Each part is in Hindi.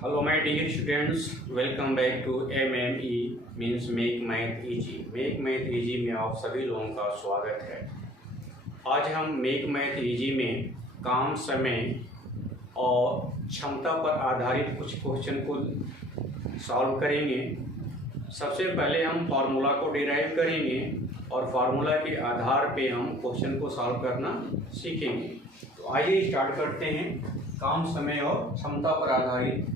Hello my dear students, welcome back to MME means Make Math Easy। Make Math Easy में आप सभी लोगों का स्वागत है। आज हम Make Math Easy में काम, समय और क्षमता पर आधारित कुछ क्वेश्चन को सॉल्व करेंगे। सबसे पहले हम फार्मूला को डिराइव करेंगे और फार्मूला के आधार पे हम क्वेश्चन को सॉल्व करना सीखेंगे। तो आइए स्टार्ट करते हैं काम, समय और क्षमता पर आधारित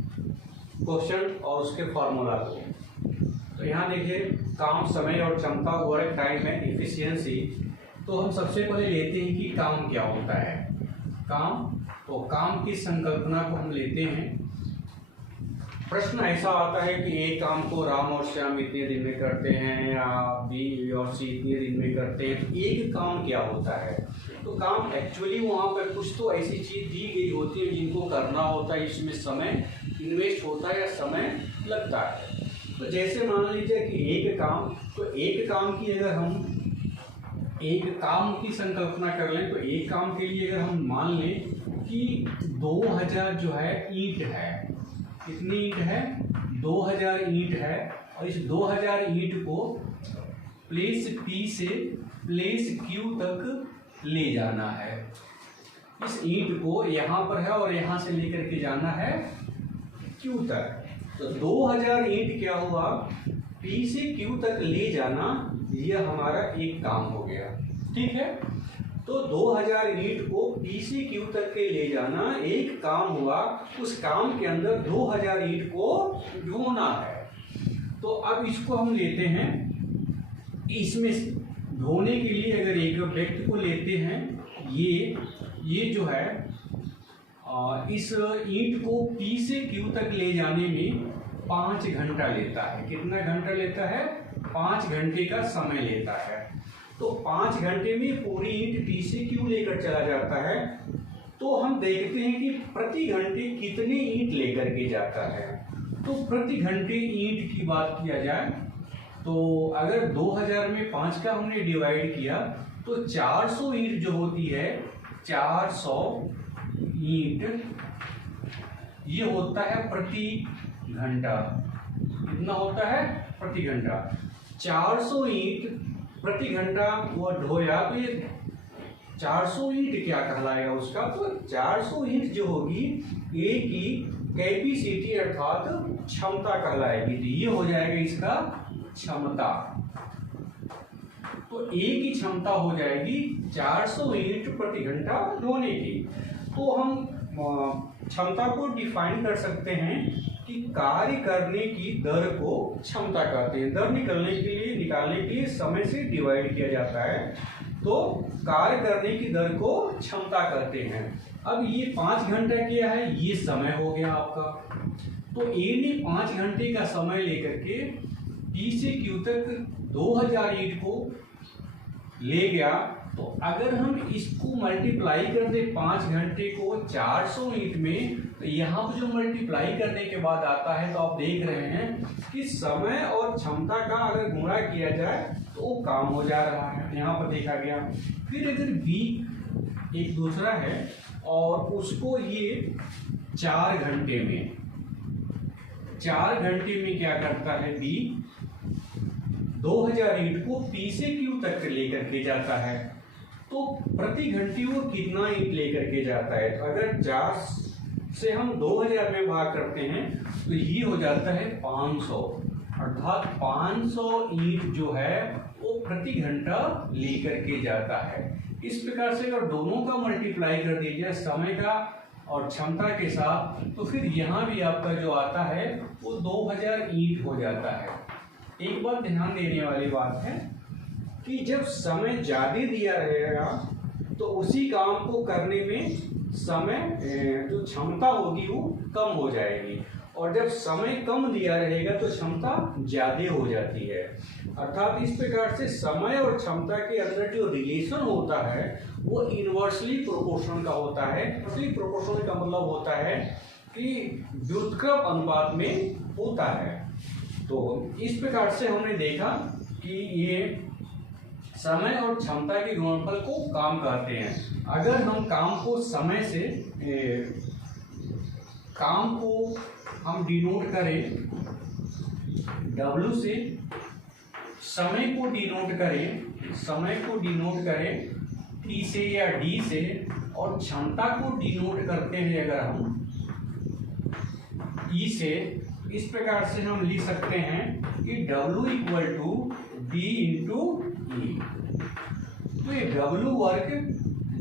क्वेश्चन और उसके फार्मूला को। तो यहाँ देखिए काम, समय और क्षमता, वर्क, टाइम एंड एफिशिएंसी। तो हम सबसे पहले लेते हैं कि काम क्या होता है। काम, तो काम की संकल्पना को हम लेते हैं। प्रश्न ऐसा आता है कि एक काम को राम और श्याम इतने दिन में करते हैं या बी और सी इतने दिन में करते हैं। तो एक काम क्या होता है? तो काम एक्चुअली वहाँ पर कुछ तो ऐसी चीज़ दी गई होती है जिनको करना होता है, इसमें समय इन्वेस्ट होता है या समय लगता है। तो जैसे मान लीजिए कि एक काम, तो एक काम की अगर हम एक काम की संकल्पना कर लें, तो एक काम के लिए अगर हम मान लें कि 2000 जो है ईंट है। कितनी ईंट है? 2000 ईंट है। और इस 2000 ईंट को प्लेस P से प्लेस Q तक ले जाना है। इस ईंट को यहाँ पर है और यहाँ से लेकर के जाना है Q तक। तो 2000 ईंट क्या हुआ? P से Q तक ले जाना, यह हमारा एक काम हो गया। ठीक है, तो 2000 ईंट को P से Q तक के ले जाना एक काम हुआ। उस काम के अंदर 2000 ईंट को ढोना है। तो अब इसको हम लेते हैं, इसमें ढोने के लिए अगर एक व्यक्ति को लेते हैं, ये जो है इस ईंट को P से Q तक ले जाने में 5 घंटा लेता है। कितना घंटा लेता है? 5 घंटे का समय लेता है। तो 5 घंटे में पूरी ईंट P से Q लेकर चला जाता है। तो हम देखते हैं कि प्रति घंटे कितने ईंट लेकर के जाता है। तो प्रति घंटे ईंट की बात किया जाए तो अगर 2000 में 5 का हमने डिवाइड किया तो 400 ईंट जो होती है, 400 ईंट ये होता है प्रति घंटा। कितना होता है? प्रति घंटा। 400 ईंट प्रति घंटा वो ढोया, तो ये 400 ईंट क्या कहलाएगा उसका? तो 400 ईंट जो होगी ए की कैपेसिटी अर्थात क्षमता कहलाएगी। तो ये हो जाएगा इसका क्षमता। तो ए की क्षमता हो जाएगी 400 ईंट प्रति घंटा ढोने की। तो हम क्षमता को डिफाइन कर सकते हैं कि कार्य करने की दर को क्षमता कहते हैं। दर निकालने के लिए समय से डिवाइड किया जाता है, तो कार्य करने की दर को क्षमता कहते हैं। अब ये 5 घंटा क्या है? ये समय हो गया आपका। तो ए ने 5 घंटे का समय लेकर के P से Q तक 2000 ईंट को ले गया। तो अगर हम इसको मल्टीप्लाई कर दे 5 घंटे को 400 ईंट में, तो यहाँ पर जो मल्टीप्लाई करने के बाद आता है, तो आप देख रहे हैं कि समय और क्षमता का अगर गुणा किया जाए तो वो काम हो जा रहा है। यहाँ पर देखा गया। फिर अगर B एक दूसरा है और उसको ये 4 घंटे में क्या करता है? B 2000 ईंट को P से Q तक लेकर के जाता है। तो प्रति घंटे वो कितना ईंट लेकर के जाता है? तो अगर 4 से हम 2000 में भाग करते हैं तो ये हो जाता है 500, अर्थात 500 ईंट जो है वो प्रति घंटा लेकर के जाता है। इस प्रकार से अगर दोनों का मल्टीप्लाई कर दीजिए समय का और क्षमता के साथ, तो फिर यहाँ भी आपका जो आता है वो 2000 ईंट हो जाता है। एक बात ध्यान देने वाली बात है कि जब समय ज्यादा दिया रहेगा तो उसी काम को करने में समय जो क्षमता होगी वो कम हो जाएगी, और जब समय कम दिया रहेगा तो क्षमता ज्यादा हो जाती है। अर्थात इस प्रकार से समय और क्षमता के अंदर जो रिलेशन होता है वो इनवर्सली प्रोपोर्शनल का होता है। इनवर्सली प्रोपोर्शनल का मतलब होता है कि व्युत्क्रम अनुपात में होता है। तो इस प्रकार से हमने देखा कि ये समय और क्षमता के गुणनफल को काम कहते हैं। अगर हम काम को समय से काम को हम डिनोट करें W से, समय को डिनोट करें T से या D से, और क्षमता को डिनोट करते हैं अगर हम E से। इस प्रकार से हम लिख सकते हैं कि W equal to D into E। तो ये W वर्क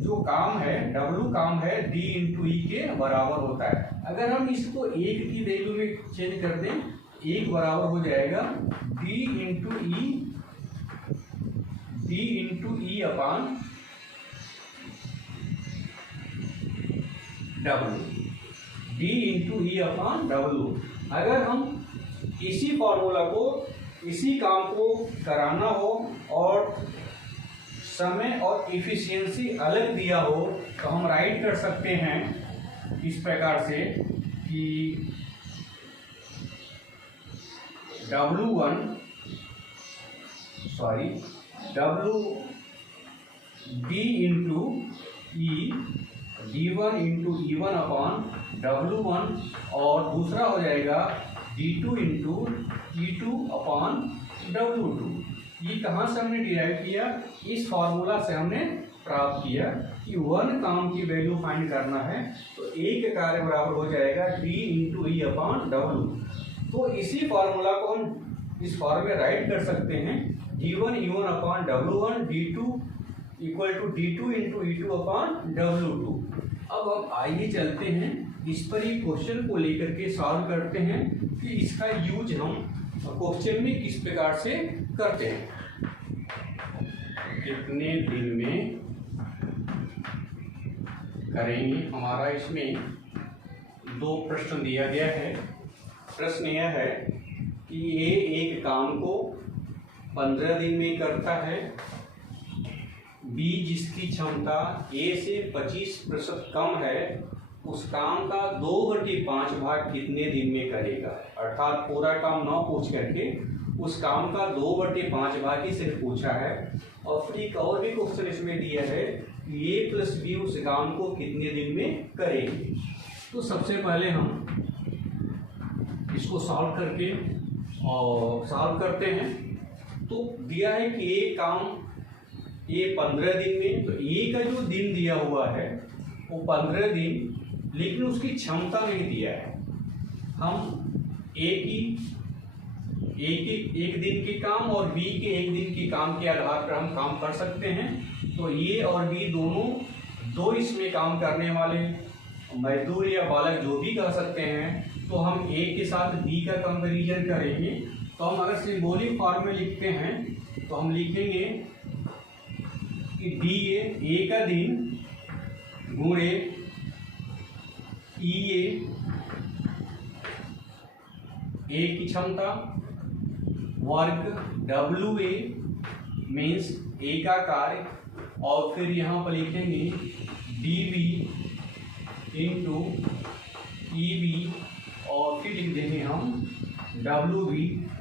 जो काम है, W काम है D इंटू E के बराबर होता है। अगर हम इसको 1 की वैल्यू में चेंज कर दें, 1 बराबर हो जाएगा D इंटू E अपान W। अगर हम इसी फॉर्मूला को, इसी काम को कराना हो और समय और इफिशियंसी अलग दिया हो, तो हम राइट कर सकते हैं इस प्रकार से कि D into E, D1 into E1 upon W1, और दूसरा हो जाएगा D2 into E2 upon W2। ये कहाँ से हमने डिराइव किया? इस फॉर्मूला से हमने प्राप्त किया कि 1 काम की वैल्यू फाइंड करना है तो 1 कार्य बराबर हो जाएगा D इंटू E अपान W। तो इसी फॉर्मूला को हम इस फॉर्म में राइट कर सकते हैं, D1 E1 upon W1, D2 equal to D2 into E2 upon W2। अब हम आइए चलते हैं इस पर ही क्वेश्चन को लेकर के सॉल्व करते हैं कि इसका यूज हम क्वेश्चन में किस प्रकार से करते हैं। कितने दिन में करेंगे? हमारा इसमें 2 प्रश्न दिया गया है। प्रश्न यह है कि ये एक काम को 15 दिन में करता है, B जिसकी क्षमता A से 25% कम है, उस काम का 2/5 भाग कितने दिन में करेगा। अर्थात पूरा काम न पूछ करके उस काम का 2/5 भाग ही सिर्फ पूछा है। और फिर एक और भी क्वेश्चन इसमें दिया है कि A प्लस B उस काम को कितने दिन में करेंगे। तो सबसे पहले हम इसको सॉल्व करते हैं। तो दिया है कि ये काम ये 15 दिन में, तो A का जो दिन दिया हुआ है वो 15 दिन, लेकिन उसकी क्षमता नहीं दिया है। हम एक दिन के काम और B के 1 दिन के काम के आधार पर हम काम कर सकते हैं। तो A और B दोनों 2 इसमें काम करने वाले मजदूर या बालक जो भी कह सकते हैं, तो हम A के साथ B का कंपैरिजन करेंगे। तो हम अगर सिंबॉलिक फॉर्म में लिखते हैं तो हम लिखेंगे कि A का दिन गुणे EA, A की क्षमता, वर्ग WA मीन्स A का कार्य, और फिर यहाँ पर लिखेंगे DB इंटू EB, और फिर लिख देंगे हम WB,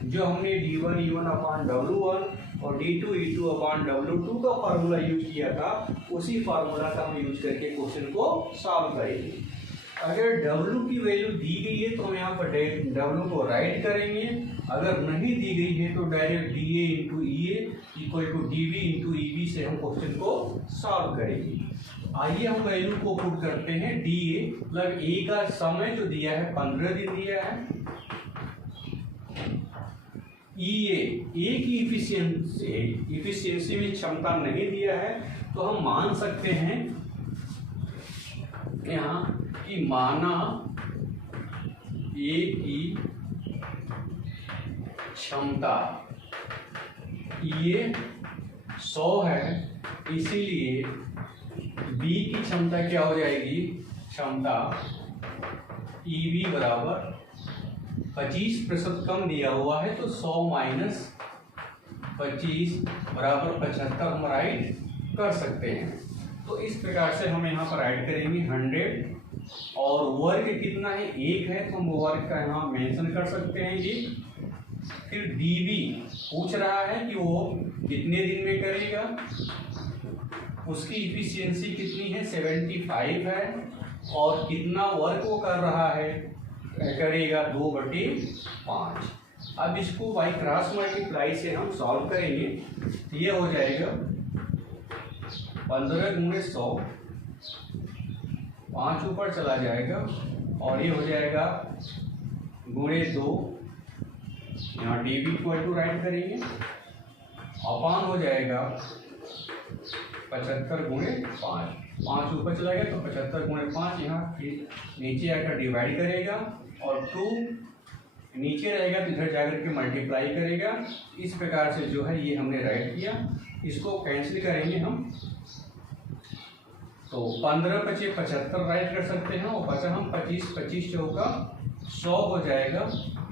जो हमने D1 E1 अपान W1 और D2 E2 अपान W2 का फार्मूला यूज किया था, उसी फार्मूला का हम यूज करके क्वेश्चन को सॉल्व करेंगे। अगर W की वैल्यू दी गई है तो हम यहाँ पर W को राइट करेंगे, अगर नहीं दी गई है तो direct DA into EA equal to DB into EB से हम क्वेश्चन को सॉल्व करेंगे। आइए हम वैल्यू को पुट करते हैं। DA मतलब A का समय जो दिया है 15 दिन दिया है, EA की इफिशियंसी में क्षमता नहीं दिया है, तो हम मान सकते हैं यहाँ कि माना A की क्षमता ये 100 है, इसीलिए B की क्षमता क्या हो जाएगी? क्षमता EB बराबर 25% कम दिया हुआ है, तो 100 माइनस 25 बराबर 75 हम राइट कर सकते हैं। तो इस प्रकार से हम यहाँ पर राइट करेंगे 100, और वर्ग कितना है? 1 है, तो हम वर्ग का यहाँ मेंशन कर सकते हैं ये। फिर DB पूछ रहा है कि वो कितने दिन में करेगा, उसकी इफिशियंसी कितनी है? 75 है, और कितना वर्क वो कर रहा है? करेगा 2/5। अब इसको बाई क्रॉस मल्टीप्लाई से हम सॉल्व करेंगे तो ये हो जाएगा 15 × 100, 5 ऊपर चला जाएगा और ये हो जाएगा गुणे 2, यहाँ dv इक्वल टू राइट करेंगे, अपान हो जाएगा 75 × 5, 5 ऊपर चला गया तो 75 × 5, यहाँ नीचे आकर डिवाइड करेगा और 2 नीचे रहेगा तो इधर जाकर के मल्टीप्लाई करेगा। इस प्रकार से जो है ये हमने राइट किया। इसको कैंसिल करेंगे हम तो 15 × 5 = 75 राइट कर सकते हैं और बचा हम 25, 25 चौका 100 हो जाएगा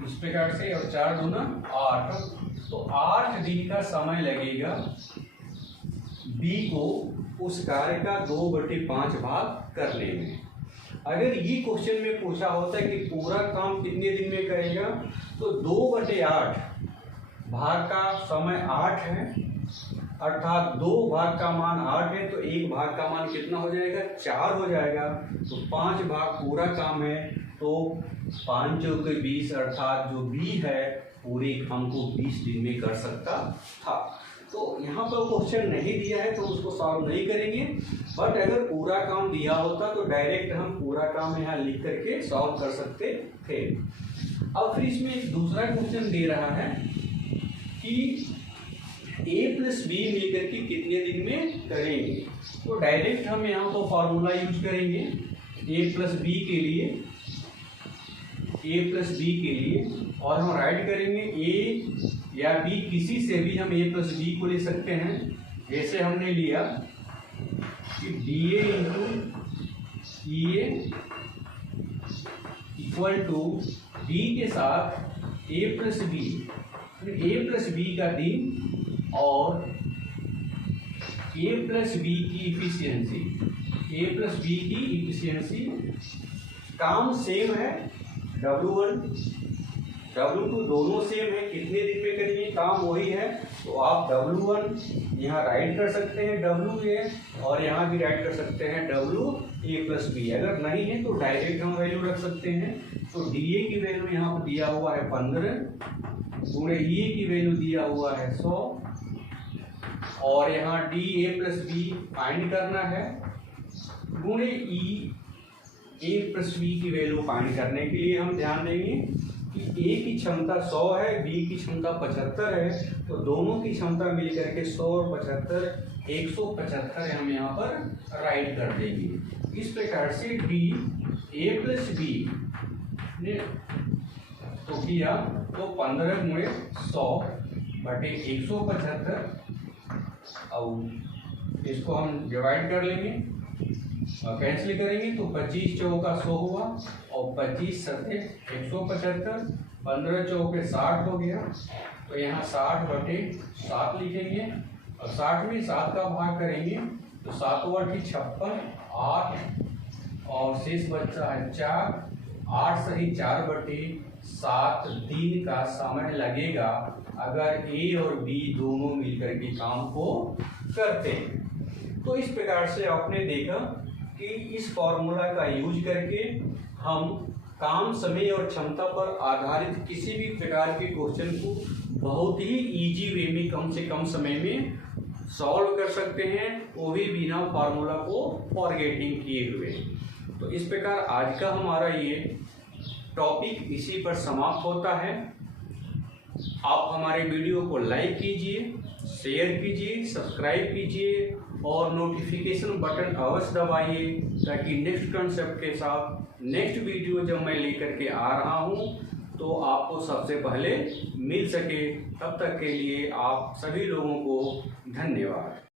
इस प्रकार से, और 4 दूना 8, तो 8 दिन का समय लगेगा बी को उस कार्य का 2/5 भाग करने में। अगर ये क्वेश्चन में पूछा होता है कि पूरा काम कितने दिन में करेगा तो 2/8 भाग का समय 8 है, अर्थात 2 भाग का मान 8 है तो 1 भाग का मान कितना हो जाएगा, 4 हो जाएगा। तो 5 भाग पूरा काम है तो 5 × 20, अर्थात जो बी है पूरे काम को 20 दिन में कर सकता था। तो यहाँ पर क्वेश्चन नहीं दिया है तो उसको सॉल्व नहीं करेंगे, बट अगर पूरा काम दिया होता तो डायरेक्ट हम पूरा काम यहाँ लिख करके सॉल्व कर सकते थे। अब फिर इसमें एक दूसरा क्वेश्चन दे रहा है कि a + b मिलकर के कितने दिन में करेंगे, तो डायरेक्ट हम यहाँ तो फॉर्मूला यूज करेंगे a + b के लिए, और हम राइट करेंगे a या b, किसी से भी हम a + b को ले सकते हैं। जैसे हमने लिया कि dA × EA equal to b के साथ a + b, फिर a + b का दिन और a + b की इफिशियंसी, काम सेम है, W1 W2 दोनों सेम है, कितने दिन में करेंगे काम वही है, तो आप W1 यहाँ राइट कर सकते हैं WA, और यहाँ भी राइट कर सकते हैं WA + B। अगर नहीं है तो डायरेक्ट हम वैल्यू रख सकते हैं। तो DA की वैल्यू यहाँ पर दिया हुआ है 15, गुणे EA की वैल्यू दिया हुआ है 100, और यहाँ DA + B फाइंड करना है, गुणे A + B की वैल्यू फाइंड करने के लिए हम ध्यान देंगे कि A की क्षमता 100 है, B की क्षमता 75 है, तो दोनों की क्षमता मिलकर के 100 और 75 175 हम यहाँ पर राइट कर देंगे। इस प्रकार से DA + B ने तो किया तो 15 × 100/175, अब इसको हम डिवाइड कर लेंगे और कैंसिल करेंगे तो 25 चौका 100 हुआ और 25 × 175, 15 चौके 60 हो गया, तो यहाँ 60/7 लिखेंगे और 60 में 7 का भाग करेंगे तो 7 × 56, 8 और शेष बच्चा है 4, 8 सही 4/7 दिन का समय लगेगा अगर A और B दोनों मिलकर के काम को करते हैं। तो इस प्रकार से आपने देखा कि इस फॉर्मूला का यूज करके हम काम, समय और क्षमता पर आधारित किसी भी प्रकार के क्वेश्चन को बहुत ही इजी वे में कम से कम समय में सॉल्व कर सकते हैं, वो भी बिना फार्मूला को फॉरगेटिंग किए हुए। तो इस प्रकार आज का हमारा ये टॉपिक इसी पर समाप्त होता है। आप हमारे वीडियो को लाइक कीजिए, शेयर कीजिए, सब्सक्राइब कीजिए और नोटिफिकेशन बटन अवश्य दबाइए ताकि नेक्स्ट कंसेप्ट के साथ नेक्स्ट वीडियो जब मैं लेकर के आ रहा हूं तो आपको सबसे पहले मिल सके। तब तक के लिए आप सभी लोगों को धन्यवाद।